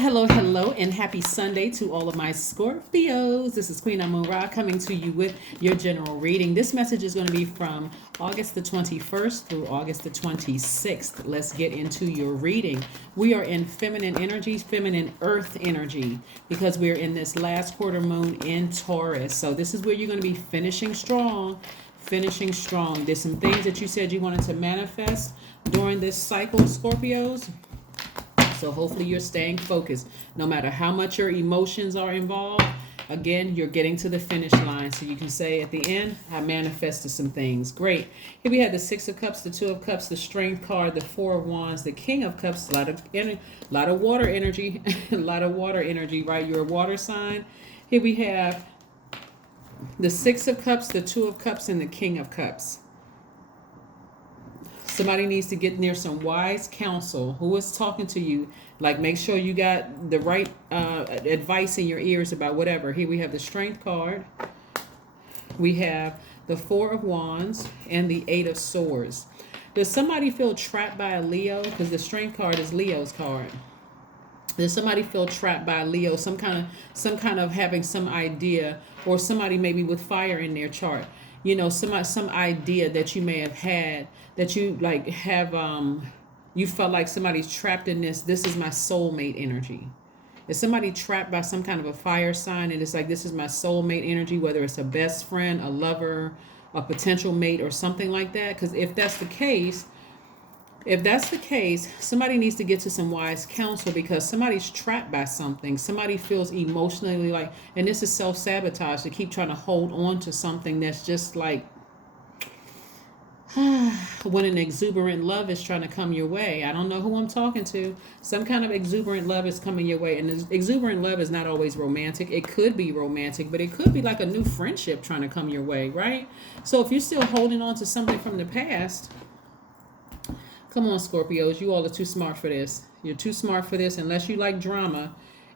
Hello, and happy Sunday to all of my Scorpios. This is Queen Amun-Ra coming to you with your general reading. This message is going to be from August the 21st through August the 26th. Let's get into your reading. We are in feminine energy, feminine earth energy, because we're in this last quarter moon in Taurus. So this is where you're going to be finishing strong. There's some things that you said you wanted to manifest during this cycle, Scorpios. So hopefully you're staying focused. No matter how much your emotions are involved, again, you're getting to the finish line. So you can say at the end, I manifested some things. Great. Here we had the Six of Cups, the Two of Cups, the Strength card, the Four of Wands, the King of Cups, a lot of water energy, a lot of water energy, right? You're a water sign. Here we have the Six of Cups, the Two of Cups, and the King of Cups. Somebody needs to get near some wise counsel. Who is talking to you? Like, make sure you got the right advice in your ears about whatever. Here we have the Strength card. We have the Four of Wands and the Eight of Swords. Does somebody feel trapped by a Leo? Because the Strength card is Leo's card. Does somebody feel trapped by Leo? Some kind of having some idea, or somebody maybe with fire in their chart. You know, some idea that you may have had, that you like have you felt like somebody's trapped in this. This is my soulmate energy. Is somebody trapped by some kind of a fire sign, and it's like, this is my soulmate energy, whether it's a best friend, a lover, a potential mate, or something like that? Because if that's the case, somebody needs to get to some wise counsel, because somebody's trapped by something. Somebody feels emotionally like, and this is self-sabotage, to keep trying to hold on to something that's just like, when an exuberant love is trying to come your way. I don't know who I'm talking to. Some kind of exuberant love is coming your way. And exuberant love is not always romantic. It could be romantic, but it could be like a new friendship trying to come your way, right? So if you're still holding on to something from the past, come on, Scorpios, you all are too smart for this. You're too smart for this, unless you like drama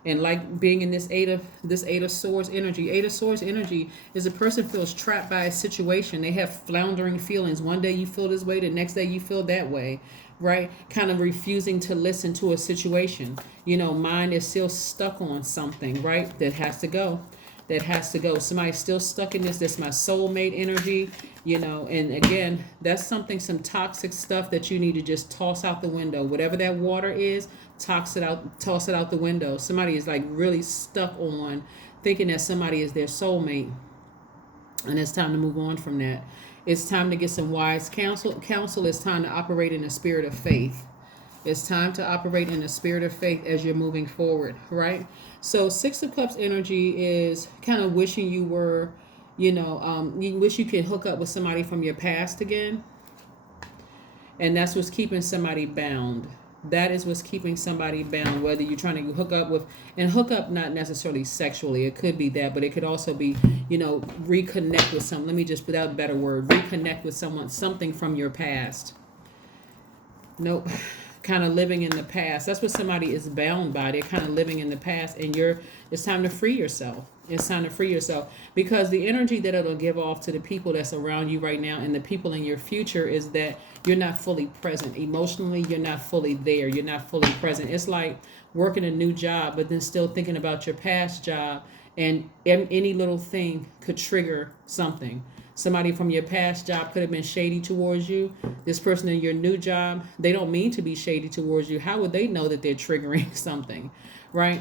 and like being in this Eight of Swords energy. Eight of Swords energy is a person feels trapped by a situation. They have floundering feelings. One day you feel this way, the next day you feel that way, right? Kind of refusing to listen to a situation. You know, mind is still stuck on something, right? That has to go. Somebody's still stuck in this. That's my soulmate energy, you know. And again, that's some toxic stuff that you need to just toss out the window. Whatever that water is, toss it out the window. Somebody is like really stuck on thinking that somebody is their soulmate, and it's time to move on from that. It's time to get some wise counsel. It's time to operate in the spirit of faith. It's time to operate in the spirit of faith as you're moving forward, right? So Six of Cups energy is kind of wishing you were, you wish you could hook up with somebody from your past again. And that's what's keeping somebody bound. That is what's keeping somebody bound, whether you're trying to hook up not necessarily sexually. It could be that, but it could also be, reconnect with someone. Let me just, without a better word, reconnect with something from your past. Nope. Kind of living in the past. That's what somebody is bound by. They're kind of living in the past, and it's time to free yourself. It's time to free yourself, because the energy that it'll give off to the people that's around you right now and the people in your future is that you're not fully present. Emotionally, you're not fully there. You're not fully present. It's like working a new job, but then still thinking about your past job, and any little thing could trigger something. Somebody from your past job could have been shady towards you. This person in your new job, they don't mean to be shady towards you. How would they know that they're triggering something, right?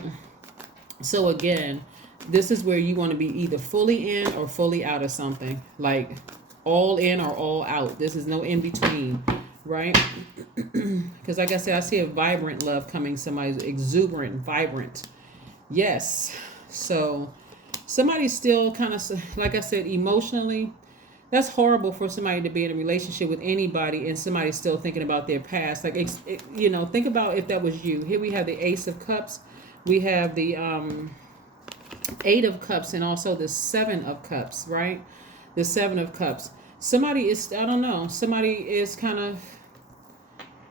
So again, this is where you want to be either fully in or fully out of something, like all in or all out. This is no in between, right? Because like I said, I see a vibrant love coming. Somebody's exuberant, vibrant. Yes. So somebody's still kind of, like I said, emotionally, that's horrible for somebody to be in a relationship with anybody and somebody's still thinking about their past. Like, think about if that was you. Here we have the Ace of Cups. We have the Eight of Cups, and also the Seven of Cups, right? The Seven of Cups. Somebody is, I don't know, somebody is kind of,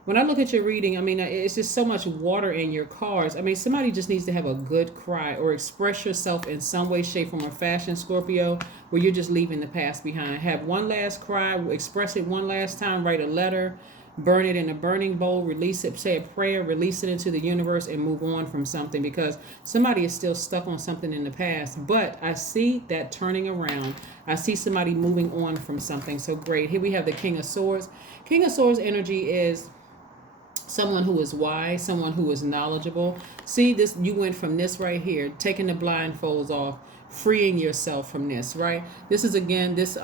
when I look at your reading, I mean, it's just so much water in your cards. I mean, somebody just needs to have a good cry or express yourself in some way, shape, form, or fashion, Scorpio, where you're just leaving the past behind. Have one last cry, express it one last time, write a letter, burn it in a burning bowl, release it, say a prayer, release it into the universe, and move on from something, because somebody is still stuck on something in the past. But I see that turning around. I see somebody moving on from something. So great. Here we have the King of Swords. King of Swords energy is someone who is wise, someone who is knowledgeable. See this, you went from this right here, taking the blindfolds off, freeing yourself from this, right? This is again this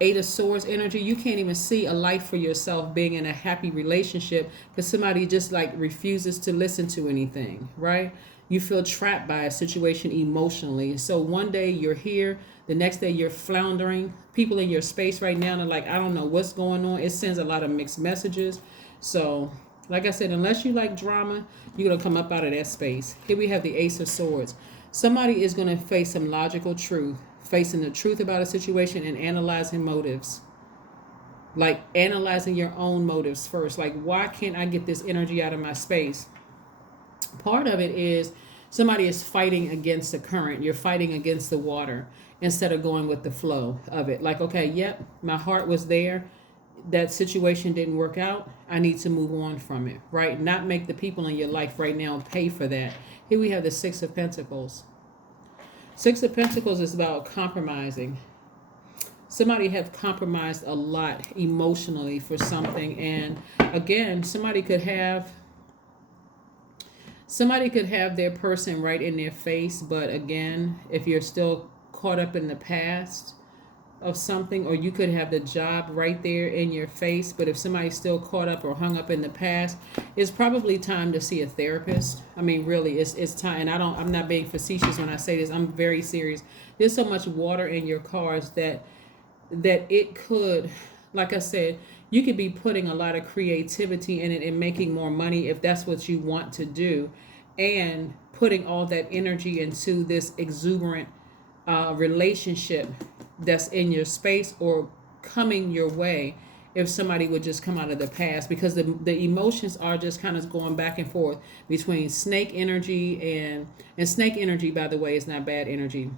Eight of Swords energy. You can't even see a light for yourself being in a happy relationship because somebody just like refuses to listen to anything, right? You feel trapped by a situation emotionally. So one day you're here, the next day you're floundering. People in your space right now are like, I don't know what's going on. It sends a lot of mixed messages. So like I said, unless you like drama, you're going to come up out of that space. Here we have the Ace of Swords. Somebody is going to face some logical truth, facing the truth about a situation and analyzing motives. Like analyzing your own motives first. Like, why can't I get this energy out of my space? Part of it is somebody is fighting against the current. You're fighting against the water instead of going with the flow of it. Like, okay, yep, my heart was there. That situation didn't work out. I need to move on from it, right? Not make the people in your life right now pay for that. Here we have the Six of Pentacles. Six of Pentacles is about compromising. Somebody have compromised a lot emotionally for something. And again, somebody could have their person right in their face. But again, if you're still caught up in the past of something, or you could have the job right there in your face, but if somebody's still caught up or hung up in the past, it's probably time to see a therapist. I mean, really, it's time. And I'm not being facetious when I say this. I'm very serious. There's so much water in your cards that it could, like I said, you could be putting a lot of creativity in it and making more money if that's what you want to do, and putting all that energy into this exuberant relationship that's in your space or coming your way, if somebody would just come out of the past, because the emotions are just kind of going back and forth between snake energy and snake energy, by the way, is not bad energy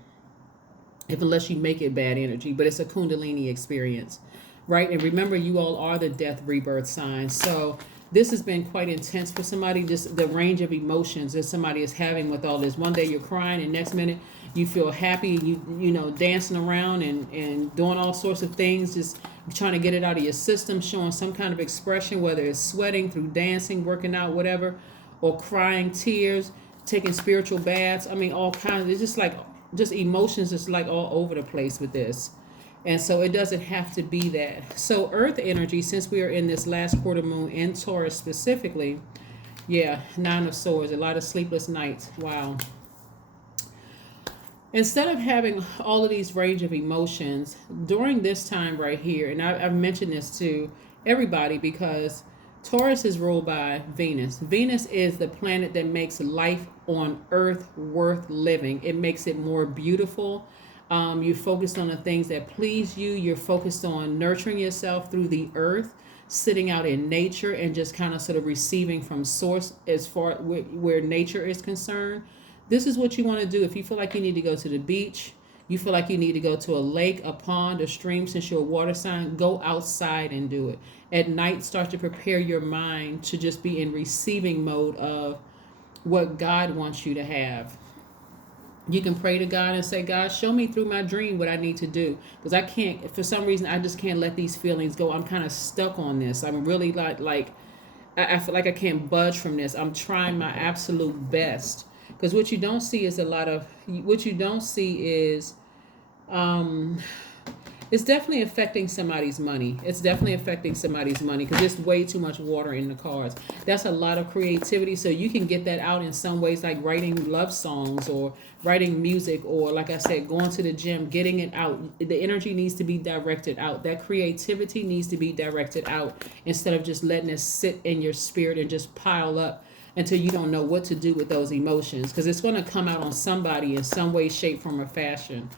unless you make it bad energy, but it's a kundalini experience, right? And remember, you all are the death rebirth signs. So this has been quite intense for somebody, just the range of emotions that somebody is having with all this. One day you're crying, and next minute you feel happy, you know, dancing around and doing all sorts of things, just trying to get it out of your system, showing some kind of expression, whether it's sweating through dancing, working out, whatever, or crying tears, taking spiritual baths. I mean, all kinds. It's just emotions is like all over the place with this. And so it doesn't have to be that. So earth energy, since we are in this last quarter moon in Taurus specifically, yeah, Nine of Swords, a lot of sleepless nights. Wow. Instead of having all of these range of emotions during this time right here, and I've mentioned this to everybody because Taurus is ruled by Venus. Venus is the planet that makes life on Earth worth living. It makes it more beautiful. You focus on the things that please you. You're focused on nurturing yourself through the earth, sitting out in nature, and just kind of sort of receiving from source as far where nature is concerned. This is what you want to do. If you feel like you need to go to the beach, you feel like you need to go to a lake, a pond, a stream, since you're a water sign, go outside and do it. At night, start to prepare your mind to just be in receiving mode of what God wants you to have. You can pray to God and say, God, show me through my dream what I need to do. Because I can't, for some reason, I just can't let these feelings go. I'm kind of stuck on this. I'm really I feel like I can't budge from this. I'm trying my absolute best. Because what you don't see is it's definitely affecting somebody's money. It's definitely affecting somebody's money because there's way too much water in the cards. That's a lot of creativity. So you can get that out in some ways, like writing love songs or writing music, or like I said, going to the gym, getting it out. The energy needs to be directed out. That creativity needs to be directed out instead of just letting it sit in your spirit and just pile up until you don't know what to do with those emotions, because it's going to come out on somebody in some way, shape, form, or fashion.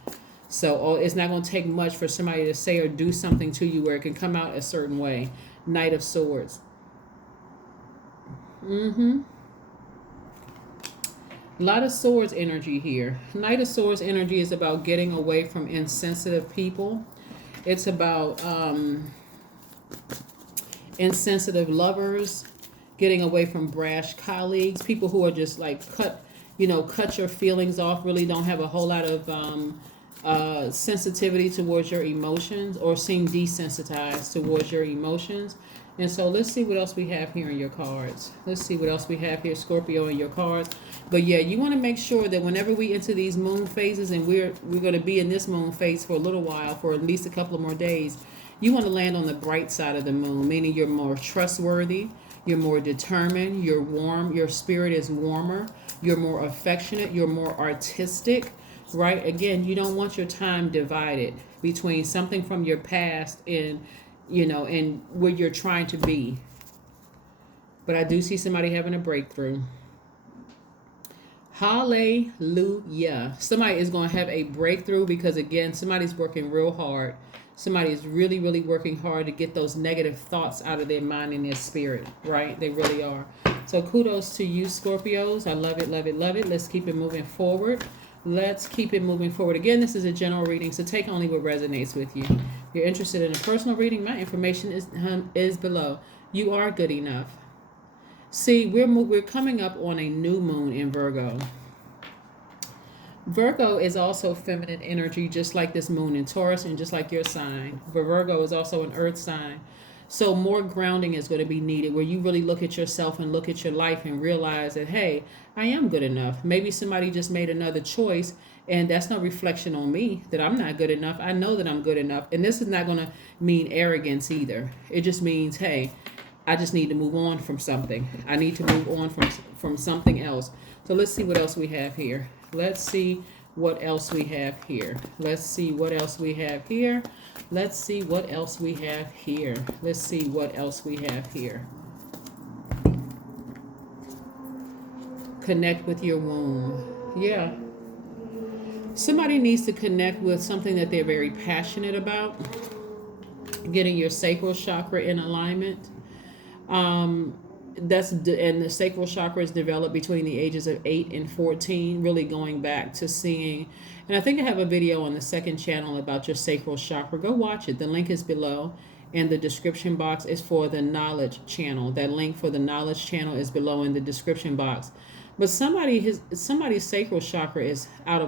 So it's not going to take much for somebody to say or do something to you where it can come out a certain way. Knight of Swords. A lot of swords energy here. Knight of Swords energy is about getting away from insensitive people. It's about Insensitive lovers, getting away from brash colleagues, people who are just like cut your feelings off, really don't have a whole lot of sensitivity towards your emotions, or seem desensitized towards your emotions. And so let's see what else we have here in your cards. Let's see what else we have here, Scorpio, in your cards. But yeah, you want to make sure that whenever we enter these moon phases, and we're going to be in this moon phase for a little while, for at least a couple of more days, you want to land on the bright side of the moon, meaning you're more trustworthy, you're more determined, you're warm, your spirit is warmer, you're more affectionate, you're more artistic, right? Again, you don't want your time divided between something from your past and and where you're trying to be. But I do see somebody having a breakthrough. Hallelujah. Somebody is going to have a breakthrough because, again, somebody's working real hard. Somebody is really, really working hard to get those negative thoughts out of their mind and their spirit, right? They really are. So kudos to you, Scorpios. I love it, love it, love it. Let's keep it moving forward. Let's keep it moving forward. Again, this is a general reading, so take only what resonates with you. If you're interested in a personal reading, my information is below. You are good enough. See, we're coming up on a new moon in Virgo. Virgo is also feminine energy, just like this moon in Taurus and just like your sign. But Virgo is also an earth sign. So more grounding is going to be needed, where you really look at yourself and look at your life and realize that, hey, I am good enough. Maybe somebody just made another choice, and that's no reflection on me that I'm not good enough. I know that I'm good enough. And this is not going to mean arrogance either. It just means, hey, I just need to move on from something. I need to move on from something else. So let's see what else we have here. Let's see what else we have here. Let's see what else we have here. Let's see what else we have here. Let's see what else we have here. Connect with your womb. Yeah. Somebody needs to connect with something that they're very passionate about. Getting your sacral chakra in alignment. And the sacral chakra is developed between the ages of 8 and 14, really going back to seeing, and I think I have a video on the second channel about your sacral chakra. Go watch it. The link is below, and the description box is for the knowledge channel. That link for the knowledge channel is below in the description box. But somebody's sacral chakra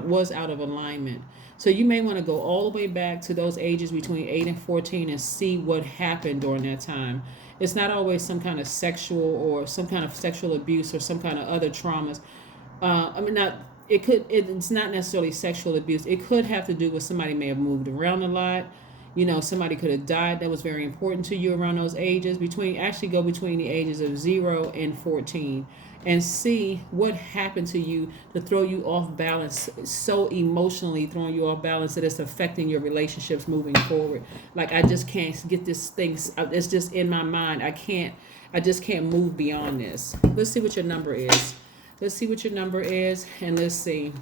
was out of alignment. So you may want to go all the way back to those ages between 8 and 14 and see what happened during that time. It's not always some kind of sexual or some kind of sexual abuse or some kind of other traumas. It's not necessarily sexual abuse. It could have to do with somebody may have moved around a lot. Somebody could have died that was very important to you around those ages. Go between the ages of 0 and 14 and see what happened to you to throw you off balance, so emotionally throwing you off balance that it's affecting your relationships moving forward. Like, I just can't get this thing, it's just in my mind. I just can't move beyond this. Let's see what your number is. Let's see what your number is, and let's see.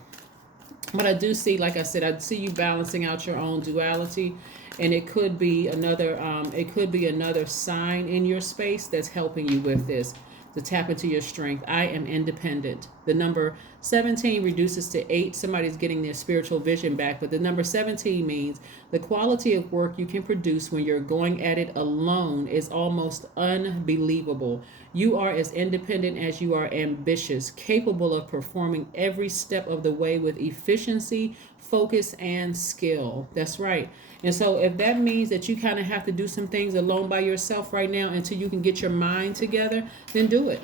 But I do see, like I said, I see you balancing out your own duality, and it could be another sign in your space that's helping you with this, to tap into your strength. I am independent. The number 17 reduces to 8. Somebody's getting their spiritual vision back, but the number 17 means the quality of work you can produce when you're going at it alone is almost unbelievable. You are as independent as you are ambitious, capable of performing every step of the way with efficiency, focus, and skill. That's right. And so if that means that you kind of have to do some things alone by yourself right now until you can get your mind together, then do it.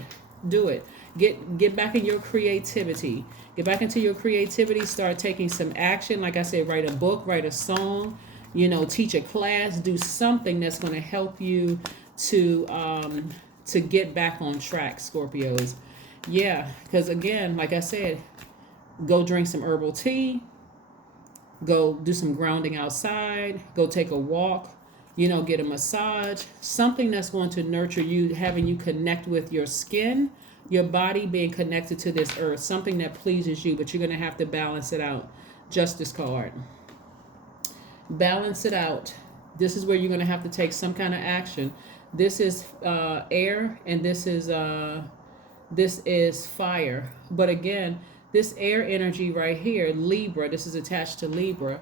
Do it. Get back in your creativity. Get back into your creativity. Start taking some action. Like I said, write a book, write a song, teach a class, do something that's going to help you to get back on track, Scorpios. Yeah, because again, like I said, go drink some herbal tea. Go do some grounding outside. Go take a walk. Get a massage. Something that's going to nurture you, having you connect with your skin, your body, being connected to this earth. Something that pleases you, but you're going to have to balance it out. Justice card. Balance it out. This is where you're going to have to take some kind of action. This is air, and this is fire. But again, this air energy right here, Libra, this is attached to Libra.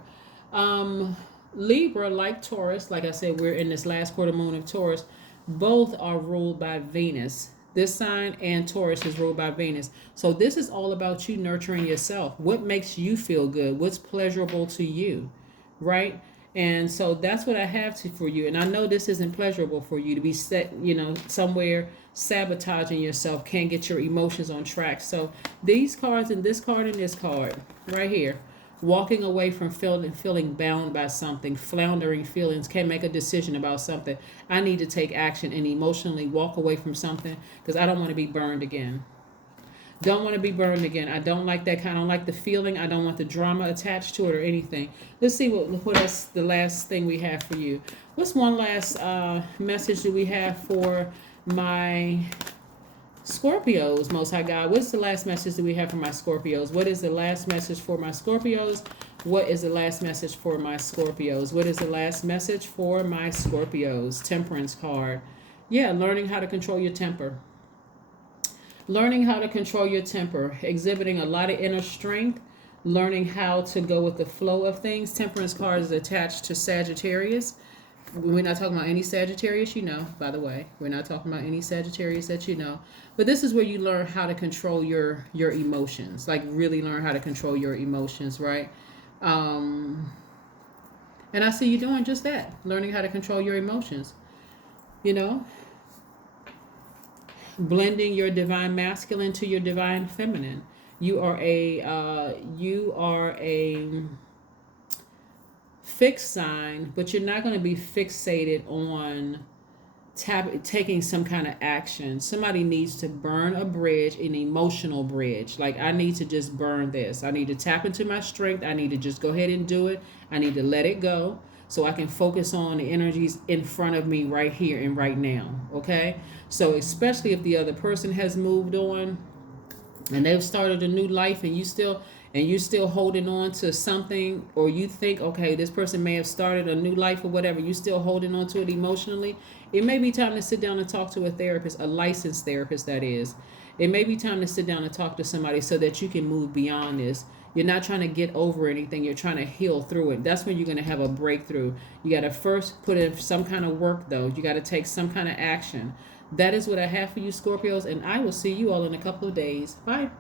Libra, like Taurus, like I said, we're in this last quarter moon of Taurus. Both are ruled by Venus. This sign and Taurus is ruled by Venus. So this is all about you nurturing yourself. What makes you feel good? What's pleasurable to you, right? And so that's what I have for you. And I know this isn't pleasurable for you to be set, somewhere sabotaging yourself, can't get your emotions on track. So these cards and this card right here, walking away from feeling bound by something, floundering feelings, can't make a decision about something. I need to take action and emotionally walk away from something because I don't want to be burned again. Don't want to be burned again. I don't like that kind. I don't like the feeling. I don't want the drama attached to it or anything. Let's see what else the last thing we have for you. What's one last message do we have for my Scorpios, Most High God? What's the last message that we have for my Scorpios? What is the last message for my Scorpios? What is the last message for my Scorpios? What is the last message for my Scorpios? Temperance card. Yeah, learning how to control your temper. Learning how to control your temper. Exhibiting a lot of inner strength. Learning how to go with the flow of things. Temperance card is attached to Sagittarius. We're not talking about any Sagittarius by the way. We're not talking about any Sagittarius that you know. But this is where you learn how to control your emotions. Like really learn how to control your emotions, right? And I see you doing just that. Learning how to control your emotions. Blending your divine masculine to your divine feminine. You are a fixed sign, but you're not going to be fixated on taking some kind of action. Somebody needs to burn a bridge, an emotional bridge. Like, I need to just burn this. I need to tap into my strength. I need to just go ahead and do it. I need to let it go so I can focus on the energies in front of me right here and right now. Okay? So especially if the other person has moved on and they've started a new life and you're still holding on to something, or you think, okay, this person may have started a new life or whatever, you're still holding on to it emotionally, it may be time to sit down and talk to a therapist, a licensed therapist, that is. It may be time to sit down and talk to somebody so that you can move beyond this. You're not trying to get over anything. You're trying to heal through it. That's when you're going to have a breakthrough. You got to first put in some kind of work, though. You got to take some kind of action. That is what I have for you, Scorpios, and I will see you all in a couple of days. Bye.